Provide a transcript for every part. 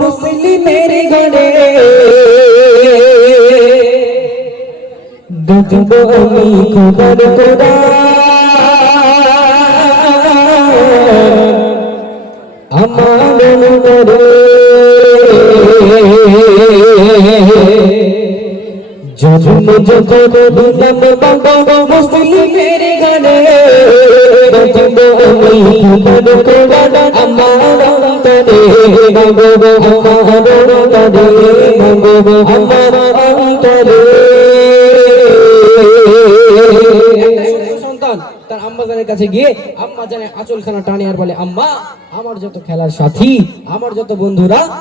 মুসলিমের ঘরে দুজব আমি খবর করা। আমার করে জন্ম যত দিলাম বাবা মুসলিমের গানে জন্ম আমি খবর করা। আমার অন্তরে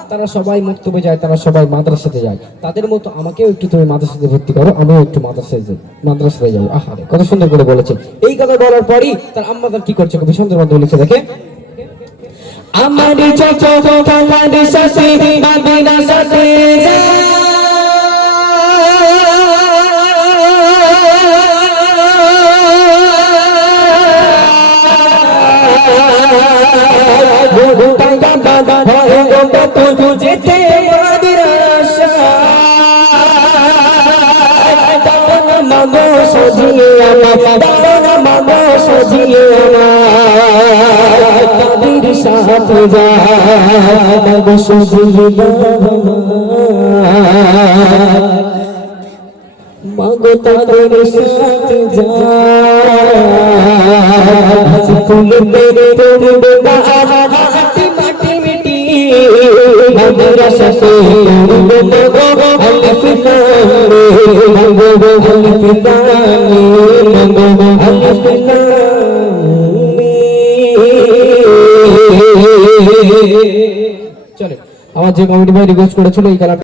তার সবাই যায় তারা সবাই মাদ্রাসাতে যায় তাদের মতো আমাকেও একটু তুমি মাদ্রাসাতে ভর্তি করো, আমিও একটু মাদ্রাসায় যাই। যাব কত সুন্দর করে বলেছে এই কথা বলার পরই তার আম্মা কি করছে খুবই সুন্দর মাধ্যমে লিখে দেখে আমার খেলার সাথে মাদ্রাসাতে যেতে মাদ্রাসা মাগো সজিয়ে মাগো সজিয়ে সাথে যা মাগো সজিয়ে মাগো তাদের সাথে যা ফুল মেরে তোড়বে হাতে মাটি মিটি মাদ্রাসাতে তোড়বে মাগো আলিফ লাম মাগো আলিফ লাম মাগো আলিফ লাম চলে আমার যে কমিটি ভাই রিকোয়েস্ট করেছিল এই খেলা